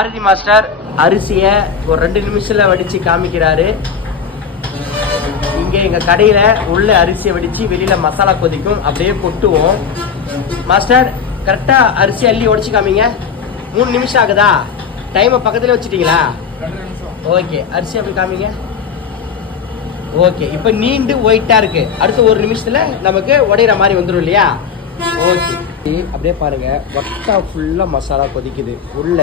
Bharathi master அரிசியை ஒரு ரெண்டு நிமிஷத்துல வடிச்சு காமிக்கிறாரு. இங்க எங்க கடையில உள்ள அரிசியை வடிச்சு வெளியில மசாலா கொதிக்கும். அப்படியே கொட்டுவோம். மாஸ்டர் கரெக்டா அரிசி அள்ளி உடச்சி காமிங்க. மூணு நிமிஷம் ஆகுதா? டைமை பக்கத்துல வச்சுட்டீங்களா? ஓகே அரிசி அப்படி காமிங்க. ஓகே இப்போ நீண்டு ஒயிட்டா இருக்கு. அடுத்த ஒரு நிமிஷத்துல நமக்கு உடையிற மாதிரி வந்துடும் இல்லையா? ஓகே அப்படியே பாருங்க வட்டா ஃபுல்லா மசாலா கொதிக்குது. உள்ள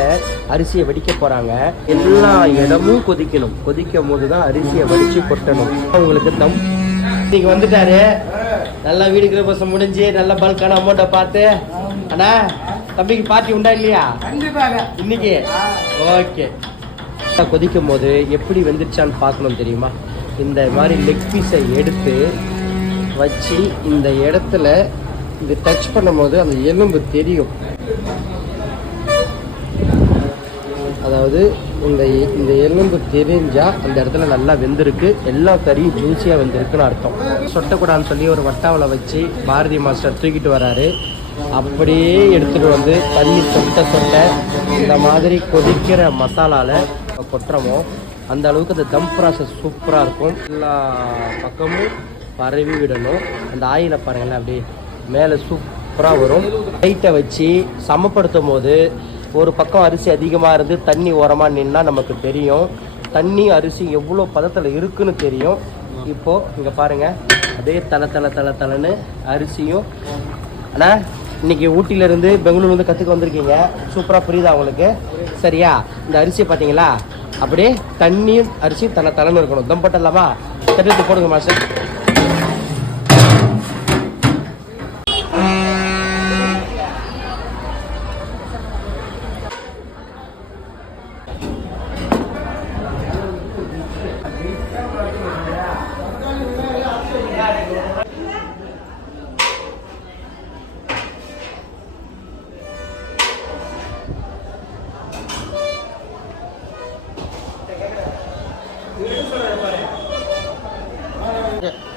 அரிசியை வெடிக்க போறாங்க. எல்லா இடமும் கொதிக்கணும். கொதிக்கும் போது தான் அரிசியை வடிச்சு கொட்டணும். உங்களுக்கு தம் இன்னைக்கு வந்துட்டாரு. நல்லா வீடு கிரபசம் முடிஞ்சு நல்ல பல்கான அமௌண்ட்டை பார்த்து. அண்ணா தம்பிக்கு பார்ட்டி உண்டா இல்லையா? இன்னைக்கு? ஓகே. கொதிக்கும் போது எப்படி வெந்துருச்சான்னு பார்க்கணும் தெரியுமா? இந்த மாதிரி லெக் பீஸை எடுத்து வச்சு இந்த இடத்துல இது டச் பண்ணும்போது அந்த எலும்பு தெரியும். அதாவது இந்த இந்த எலும்பு தெரிஞ்சால் அந்த இடத்துல நல்லா வெந்திருக்கு. எல்லா கறியும் ஜூஸியாக வெந்திருக்குன்னு அர்த்தம். சொட்டக்கூடாதுன்னு சொல்லி ஒரு வட்டாவில் வச்சு பாரதி மாஸ்டர் தூக்கிட்டு வராரு. அப்படியே எடுத்துட்டு வந்து தண்ணி சொட்ட சொட்ட இந்த மாதிரி கொதிக்கிற மசாலாவில் கொட்டுறோமோ அந்த அளவுக்கு அந்த தம் ப்ராசஸ் சூப்பராக இருக்கும். எல்லா பக்கமும் பரவி விடணும். அந்த ஆயிலை பாருங்களேன் அப்படியே. மேலே சூப்பராக வரும். லைட்டை வச்சு சமப்படுத்தும் போது ஒரு பக்கம் அரிசி அதிகமாக இருந்து தண்ணி ஓரமாக நின்னா நமக்கு தெரியும். தண்ணி அரிசி எவ்வளோ பதத்தில் இருக்குன்னு தெரியும். இப்போது இங்கே பாருங்கள் அதே தலை தலை தலை தலைன்னு அரிசியும். அண்ணா இன்றைக்கி ஊட்டியிலேருந்து பெங்களூர்லேருந்து கற்றுக்க வந்திருக்கீங்க. சூப்பராக புரியுதா உங்களுக்கு? சரியா? இந்த அரிசியை பார்த்தீங்களா அப்படியே தண்ணியும் அரிசியும் தலை தலைன்னு இருக்கணும். தம் போட்டலாமா? தட்டு போடுங்க மாஸ்டர். Yeah.